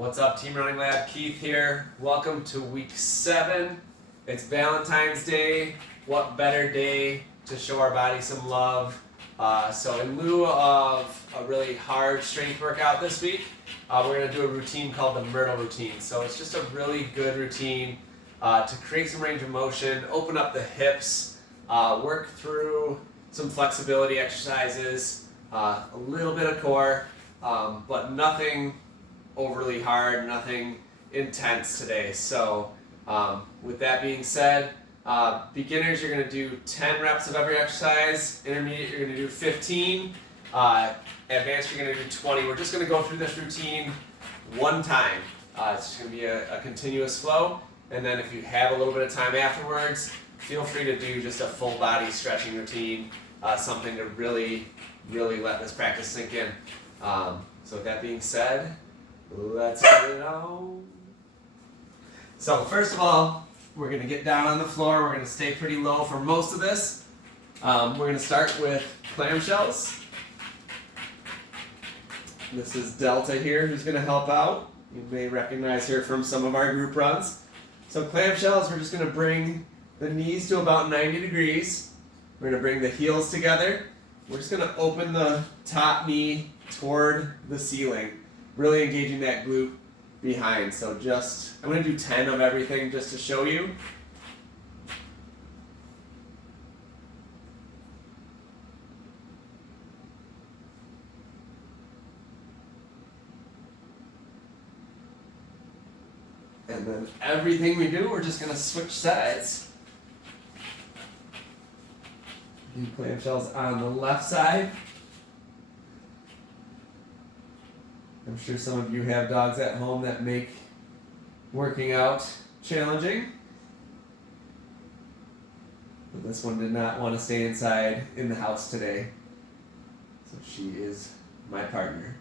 What's up, Team Running Lab? Keith here. Welcome to week 7. It's Valentine's Day. What better day to show our body some love? So in lieu of a really hard strength workout this week, we're going to do a routine called the Myrtle routine. So it's just a really good routine to create some range of motion, open up the hips, work through some flexibility exercises, a little bit of core, but nothing overly hard, nothing intense today. So with that being said, beginners, you're going to do 10 reps of every exercise. Intermediate, you're going to do 15. Advanced, you're going to do 20. We're just going to go through this routine one time. It's just going to be a continuous flow. And then if you have a little bit of time afterwards, feel free to do just a full body stretching routine, something to really let this practice sink in. So with that being said, let's get it on. So first of all, we're going to get down on the floor. We're going to stay pretty low for most of this. We're going to start with clamshells. This is Delta here who's going to help out. You may recognize her from some of our group runs. So clamshells, we're just going to bring the knees to about 90 degrees. We're going to bring the heels together. We're just going to open the top knee toward the ceiling, really engaging that glute behind. So I'm going to do 10 of everything just to show you. And then everything we do, we're just going to switch sides. Do clamshells on the left side. I'm sure some of you have dogs at home that make working out challenging. But this one did not want to stay inside in the house today. So she is my partner.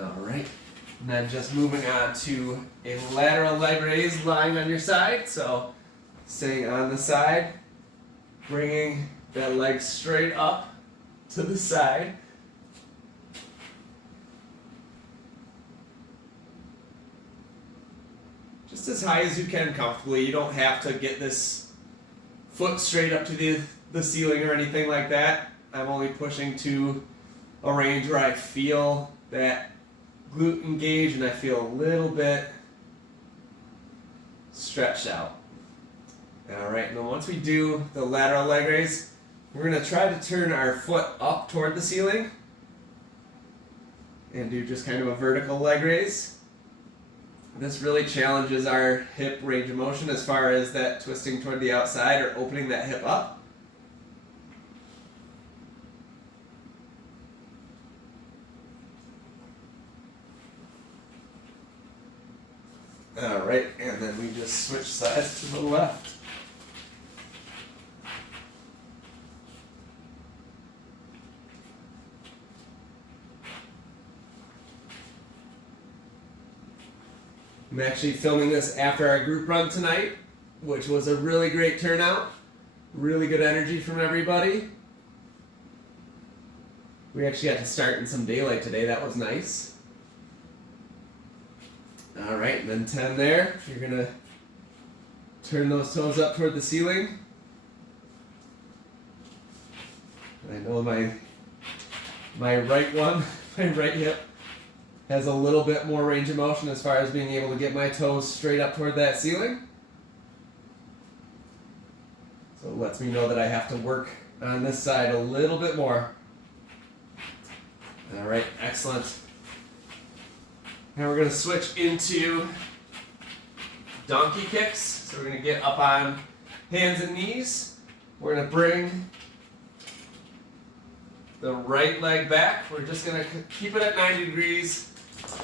Alright, and then just moving on to a lateral leg raise lying on your side. So staying on the side, bringing that leg straight up to the side. Just as high as you can comfortably. You don't have to get this foot straight up to the ceiling or anything like that. I'm only pushing to a range where I feel that glute engage and I feel a little bit stretched out. Alright, and then once we do the lateral leg raise, we're going to try to turn our foot up toward the ceiling and do just kind of a vertical leg raise. This really challenges our hip range of motion as far as that twisting toward the outside or opening that hip up. Alright, and then we just switch sides to the left. I'm actually filming this after our group run tonight, which was a really great turnout. Really good energy from everybody. We actually got to start in some daylight today. That was nice. Alright, and then 10 there. You're going to turn those toes up toward the ceiling. I know my right one, my right hip, has a little bit more range of motion as far as being able to get my toes straight up toward that ceiling. So it lets me know that I have to work on this side a little bit more. Alright, excellent. Now we're going to switch into donkey kicks. So we're going to get up on hands and knees. We're going to bring the right leg back. We're just going to keep it at 90 degrees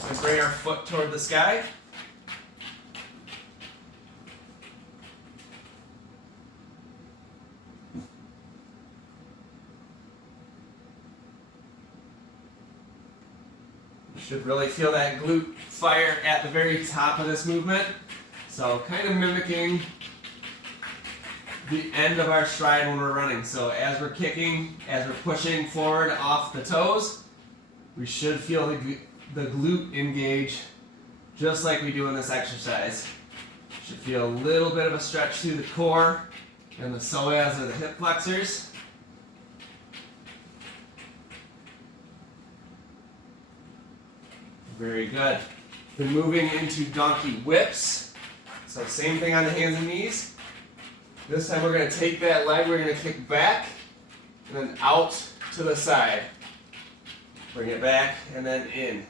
and bring our foot toward the sky. You should really feel that glute fire at the very top of this movement. So kind of mimicking the end of our stride when we're running. So as we're kicking, as we're pushing forward off the toes, we should feel the glute engage just like we do in this exercise. Should feel a little bit of a stretch through the core and the psoas or the hip flexors. Very good. Then moving into donkey whips. So same thing on the hands and knees. This time we're going to take that leg, we're going to kick back and then out to the side. Bring it back and then in.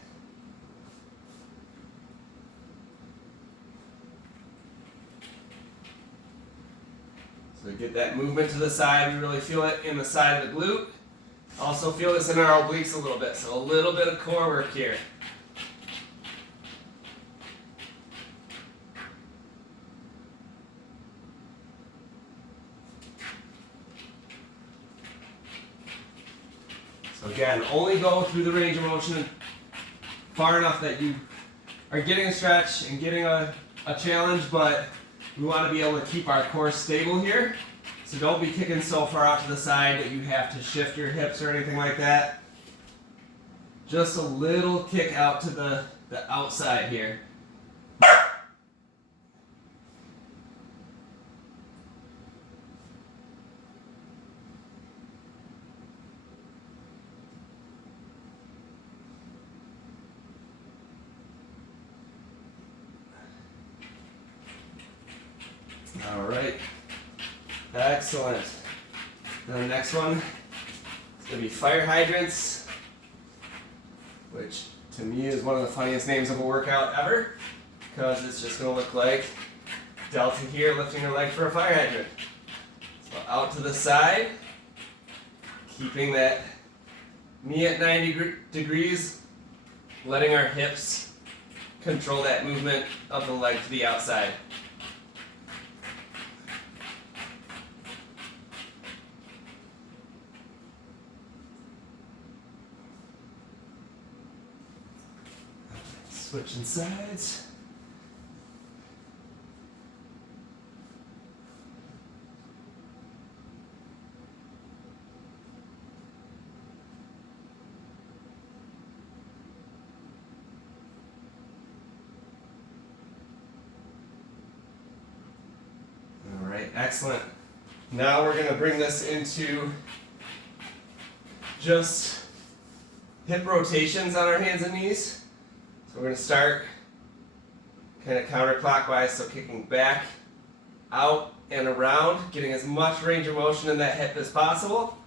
So get that movement to the side, we really feel it in the side of the glute. Also feel this in our obliques a little bit, so a little bit of core work here. So again, only go through the range of motion far enough that you are getting a stretch and getting a challenge, but we want to be able to keep our core stable here. So don't be kicking so far out to the side that you have to shift your hips or anything like that. Just a little kick out to the outside here. All right, excellent. Then the next one is going to be fire hydrants, which to me is one of the funniest names of a workout ever, because it's just going to look like Delta here lifting her leg for a fire hydrant. So out to the side, keeping that knee at 90 degrees, letting our hips control that movement of the leg to the outside. Switching sides. All right, excellent. Now we're going to bring this into just hip rotations on our hands and knees. So we're going to start kind of counterclockwise, so kicking back, out, and around, getting as much range of motion in that hip as possible.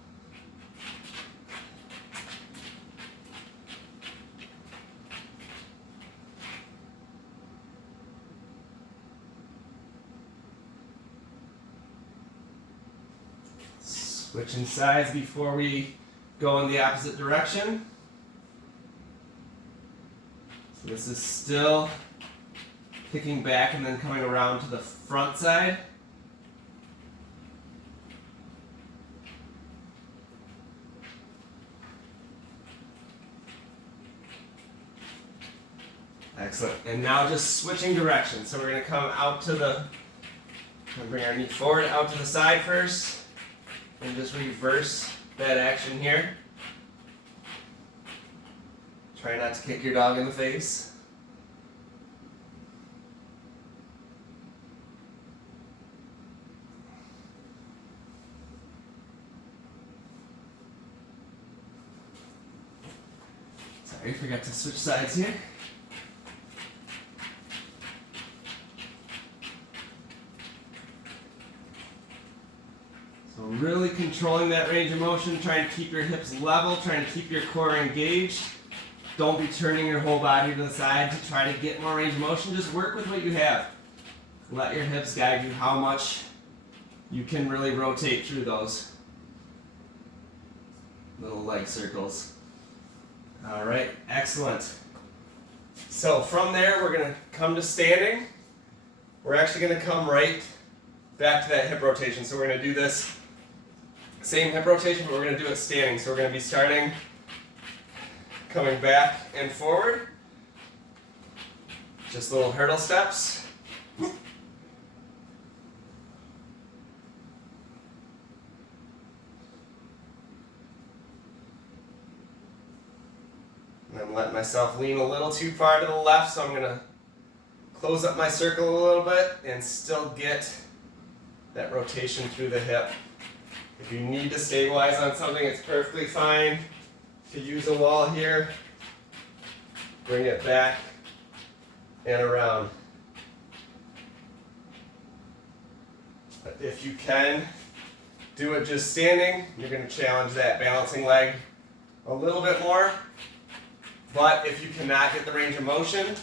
Switching sides before we go in the opposite direction. So this is still kicking back and then coming around to the front side. Excellent. And now just switching direction. So we're going to come out to bring our knee forward, out to the side first, and just reverse that action here. Try not to kick your dog in the face. Sorry, forgot to switch sides here. So really controlling that range of motion, trying to keep your hips level, trying to keep your core engaged. Don't be turning your whole body to the side to try to get more range of motion. Just work with what you have. Let your hips guide you how much you can really rotate through those little leg circles. All right, excellent. So from there, we're going to come to standing. We're actually going to come right back to that hip rotation. So we're going to do this same hip rotation, but we're going to do it standing. So we're going to be starting coming back and forward. Just little hurdle steps. And I'm letting myself lean a little too far to the left, so I'm going to close up my circle a little bit and still get that rotation through the hip. If you need to stabilize on something, it's perfectly fine to use a wall here. Bring it back and around. But if you can do it just standing, you're going to challenge that balancing leg a little bit more. But if you cannot get the range of motion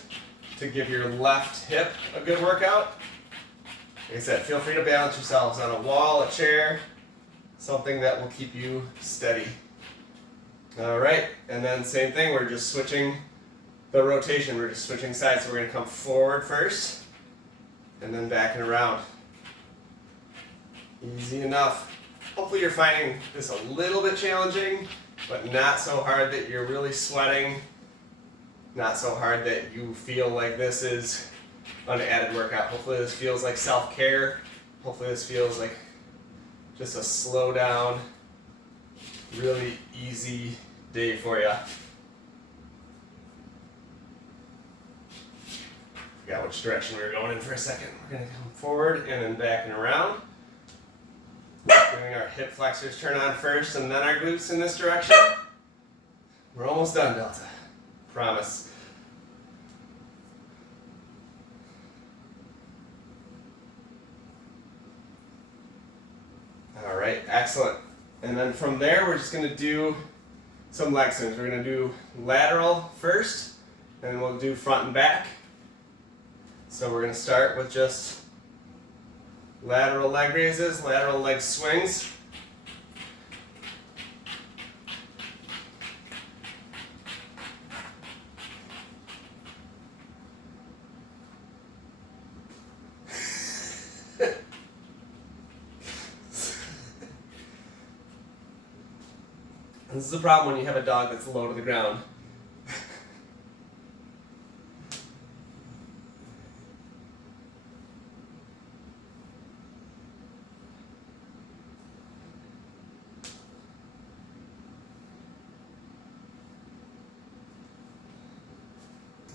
to give your left hip a good workout, like I said, feel free to balance yourselves on a wall, a chair, something that will keep you steady. All right, and then same thing, we're just switching the rotation. We're just switching sides, so we're going to come forward first, and then back and around. Easy enough. Hopefully you're finding this a little bit challenging, but not so hard that you're really sweating, not so hard that you feel like this is an added workout. Hopefully this feels like self-care. Hopefully this feels like just a slow down, really easy day for you. Forgot which direction we were going in for a second. We're going to come forward and then back and around. Doing our hip flexors turn on first and then our glutes in this direction. We're almost done, Delta. Promise. All right, excellent. And then from there, we're just going to do some leg swings. We're going to do lateral first, and then we'll do front and back. So we're going to start with just lateral leg raises, lateral leg swings. This is the problem when you have a dog that's low to the ground.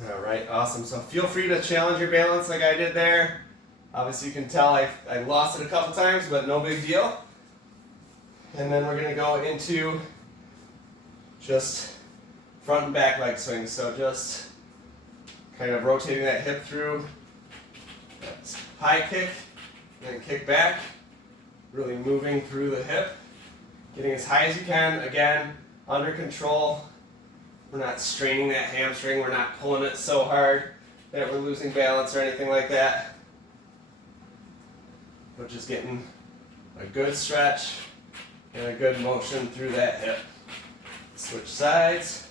All right, awesome. So feel free to challenge your balance like I did there. Obviously you can tell I lost it a couple times, but no big deal. And then we're going to go into just front and back leg swings. So just kind of rotating that hip through, high kick, and then kick back, really moving through the hip, getting as high as you can, again, under control. We're not straining that hamstring, we're not pulling it so hard that we're losing balance or anything like that. But just getting a good stretch and a good motion through that hip. Switch sides.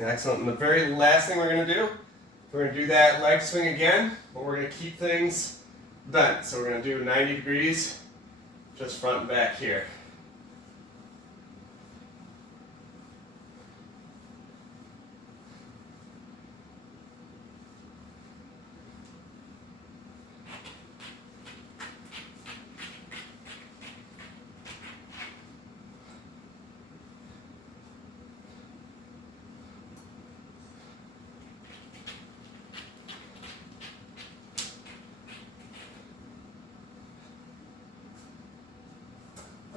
Excellent. And the very last thing we're going to do, we're going to do that leg swing again, but we're going to keep things bent. So we're going to do 90 degrees, just front and back here.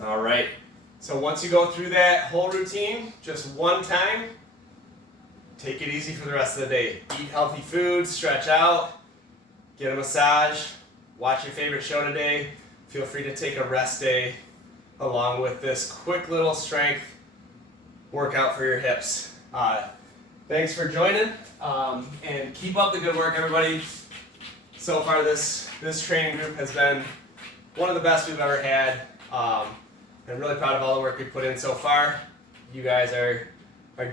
All right, so once you go through that whole routine, just one time, take it easy for the rest of the day. Eat healthy food, stretch out, get a massage, watch your favorite show today. Feel free to take a rest day along with this quick little strength workout for your hips. Thanks for joining, and keep up the good work, everybody. So far, this training group has been one of the best we've ever had. I'm really proud of all the work we put in so far. You guys are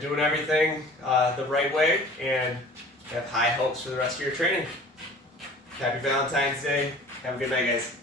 doing everything the right way and have high hopes for the rest of your training. Happy Valentine's Day. Have a good night, guys.